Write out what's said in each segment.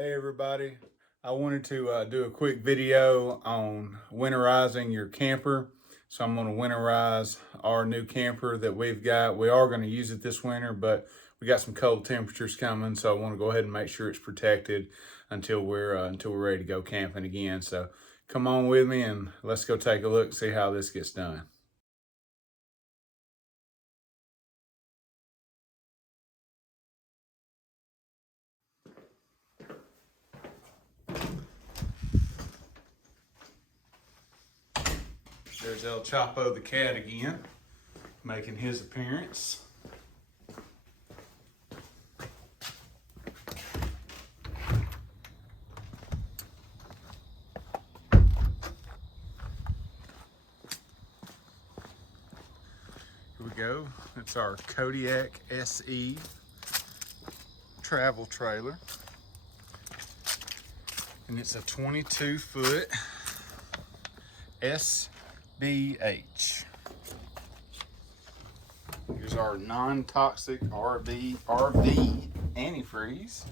Hey everybody, I wanted to do a quick video on winterizing your camper. So I'm going to winterize our new camper that we've got. We are going to use it this winter, but we got some cold temperatures coming, so I want to go ahead and make sure it's protected until we're ready to go camping again. So come on with me and let's go take a look and see how this gets done. There's El Chapo the cat again, making his appearance. Here we go. It's our Kodiak SE travel trailer. And it's a 22-foot SBH. Here's our non-toxic RV antifreeze.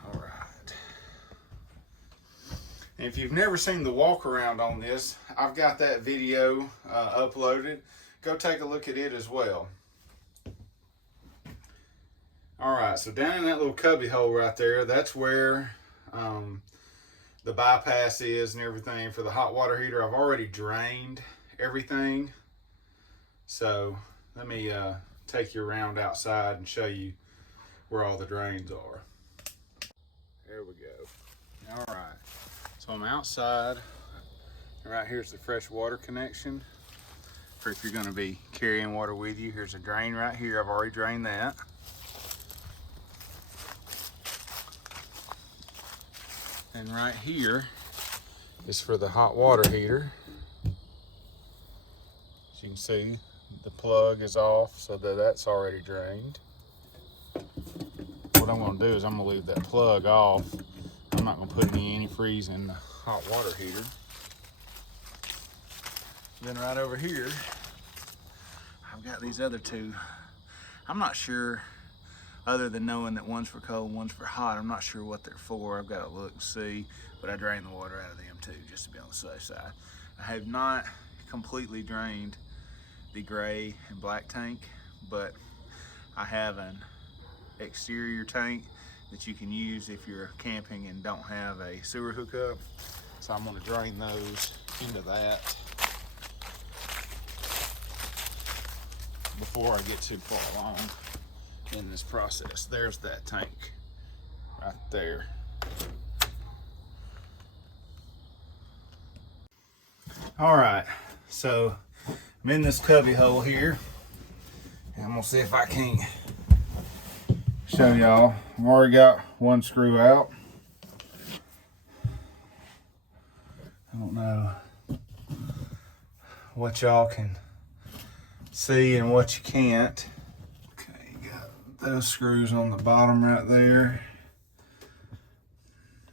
All right. And if you've never seen the walk around on this, I've got that video uploaded. Go take a look at it as well. All right, so down in that little cubby hole right there, that's where the bypass is and everything for the hot water heater. I've already drained everything. So let me take you around outside and show you where all the drains are. There we go. All right, so I'm outside. Right here's the fresh water connection for if you're gonna be carrying water with you. Here's a drain right here. I've already drained that. And right here is for the hot water heater. As you can see, the plug is off, so that's already drained. What I'm gonna do is I'm gonna leave that plug off. I'm not gonna put any antifreeze in the hot water heater. Then right over here, I've got these other two. I'm not sure, other than knowing that one's for cold, one's for hot, I'm not sure what they're for. I've got to look and see, but I drain the water out of them too, just to be on the safe side. I have not completely drained the gray and black tank, but I have an exterior tank that you can use if you're camping and don't have a sewer hookup. So I'm going to drain those into that before I get too far along in this process. There's that tank right there. All right, so I'm in this cubby hole here, and I'm gonna see if I can't show y'all. I've already got one screw out. I don't know what y'all can see and what you can't. Okay, you got those screws on the bottom right there.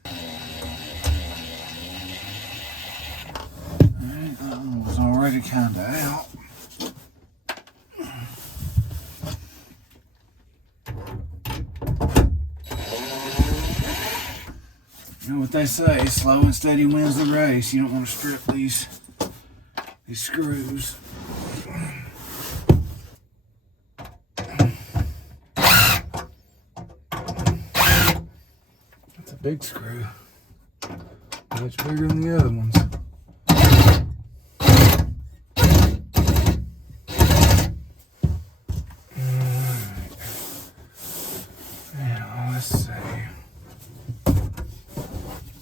Alright, that one was already kind of out. You know what they say, slow and steady wins the race. You don't want to strip these screws. That's a big screw. Much bigger than the other ones. Alright. Now let's see.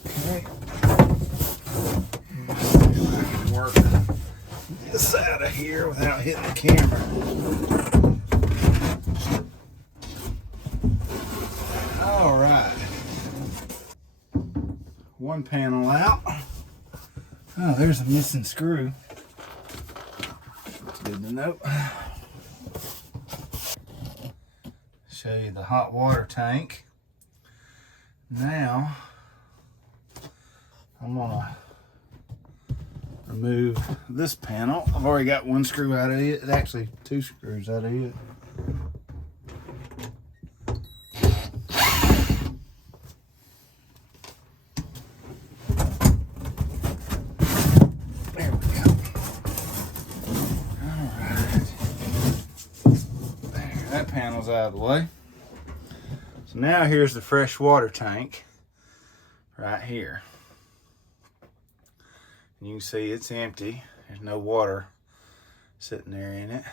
Okay. Let's see if I can work this out of here without hitting the camera. All right. One panel out. Oh, there's a missing screw. That's good to know. Show you the hot water tank. Now, I'm gonna remove this panel. I've already got one screw out of it. Actually, two screws out of it. walls out of the way. So now here's the fresh water tank right here. And you can see it's empty. There's no water sitting there in it.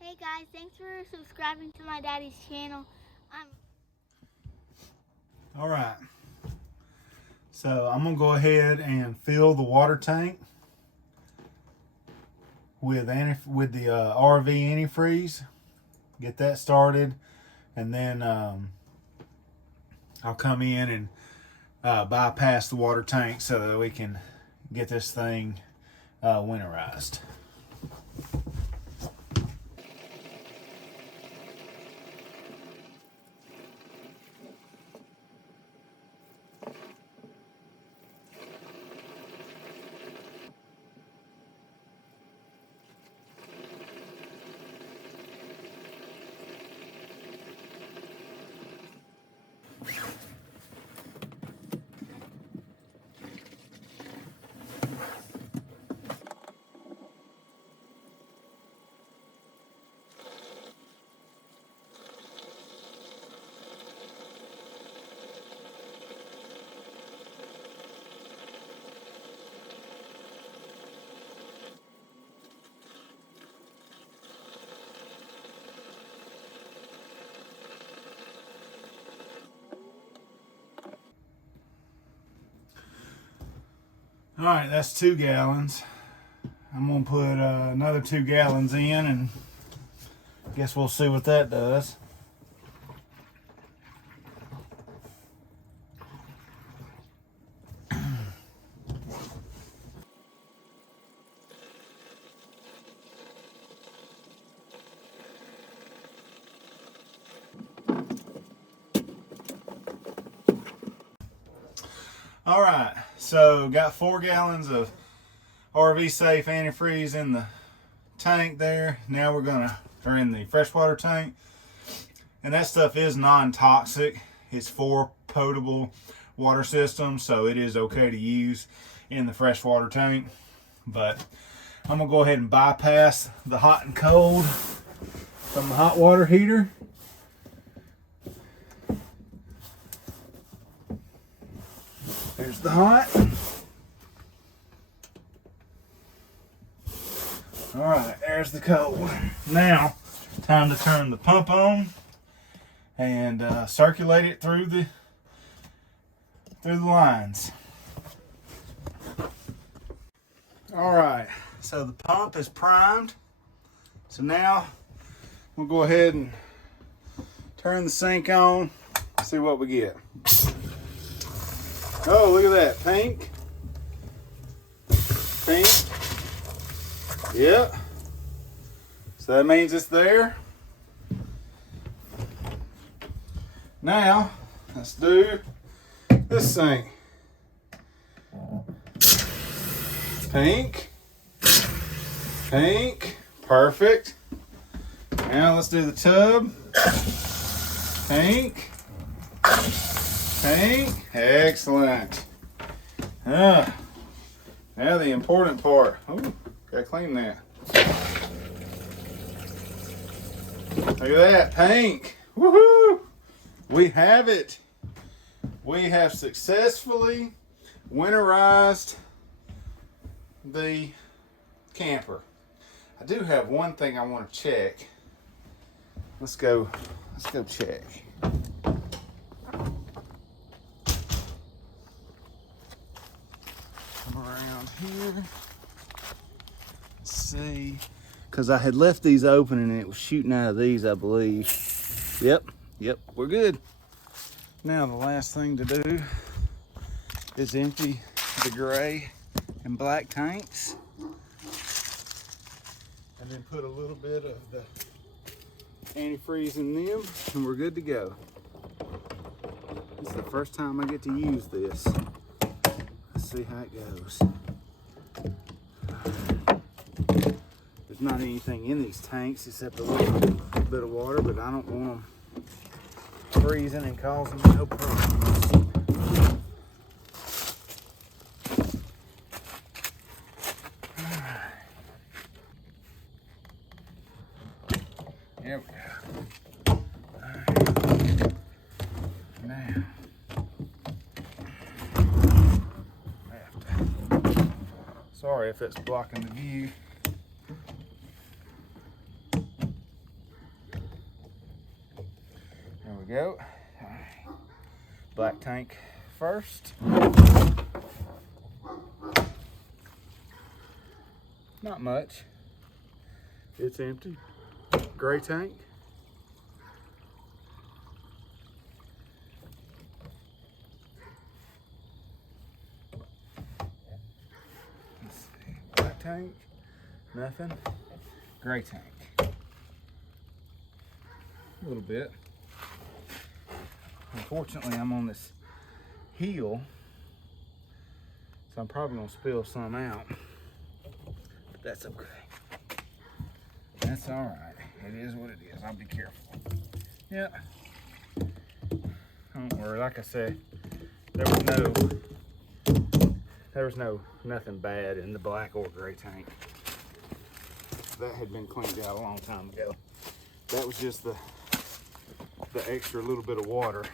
Hey guys, thanks for subscribing to my daddy's channel. All right. So I'm gonna go ahead and fill the water tank with the RV antifreeze. Get that started, and then I'll come in and bypass the water tank so that we can get this thing winterized. All right, that's 2 gallons. I'm gonna put another 2 gallons in, and guess we'll see what that does. All right, so got 4 gallons of RV safe antifreeze in the tank there. Now we're in the freshwater tank, and that stuff is non-toxic. It's for potable water system, so it is okay to use in the freshwater tank. But I'm gonna go ahead and bypass the hot and cold from the hot water heater. There's the hot. All right, there's the cold. Now, time to turn the pump on and circulate it through the lines. All right, so the pump is primed. So now we'll go ahead and turn the sink on, see what we get. Oh, look at that, pink. Pink. Yep. So that means it's there. Now, let's do this thing. Pink. Pink. Perfect. Now let's do the tub. Pink. Pink. Excellent. Now the important part. Oh, gotta clean that. Look at that, pink. Woohoo! We have it. We have successfully winterized the camper. I do have one thing I want to check. Let's go check. Come around here. Let's see. Because I had left these open and it was shooting out of these, I believe. Yep, we're good. Now the last thing to do is empty the gray and black tanks. And then put a little bit of the antifreeze in them, and we're good to go. This is the first time I get to use this. Let's see how it goes. There's not anything in these tanks except a little bit of water, but I don't want them freezing and causing me no problems. There we Sorry if that's blocking the view. There we go. All right. Black tank first. Not much. It's empty. Gray tank. Let's see. Black tank. Nothing. Gray tank. A little bit. Unfortunately, I'm on this hill, so I'm probably gonna spill some out. But that's okay. That's all right. It is what it is. I'll be careful. Yeah. Don't worry. Like I said, there was nothing bad in the black or gray tank. That had been cleaned out a long time ago. That was just the extra little bit of water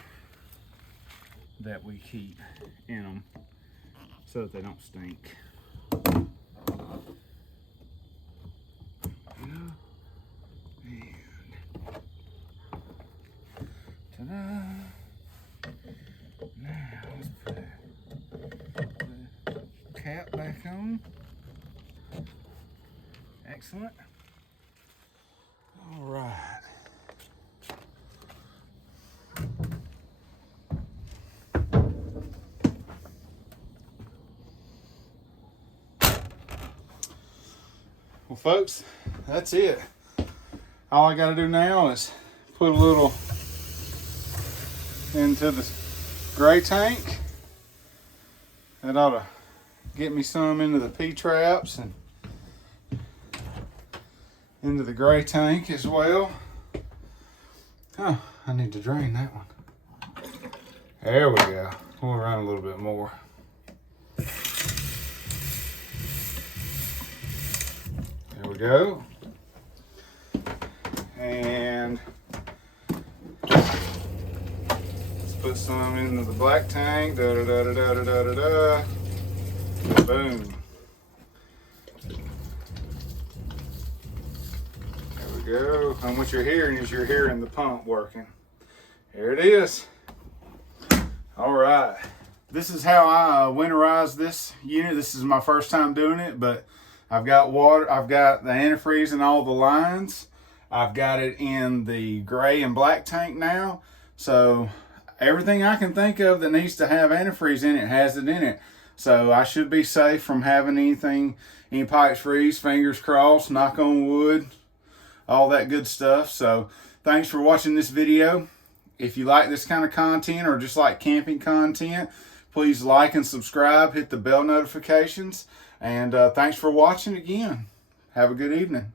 that we keep in them so that they don't stink. Ta-da! Now let's put the cap back on. Excellent. All right. Well, folks, that's it. All I got to do now is put a little into the gray tank. That ought to get me some into the P-traps and into the gray tank as well. Oh, I need to drain that one. There we go. We'll run a little bit more. There we go. And let's put some into the black tank. Da da da da da da da da. Boom. There we go. And what you're hearing is you're hearing the pump working. There it is. All right. This is how I winterize this unit. This is my first time doing it, but I've got water. I've got the antifreeze in all the lines. I've got it in the gray and black tank now. So everything I can think of that needs to have antifreeze in it has it in it. So I should be safe from having any pipes freeze, fingers crossed, knock on wood, all that good stuff. So thanks for watching this video. If you like this kind of content or just like camping content, please like and subscribe, hit the bell notifications, and thanks for watching again. Have a good evening.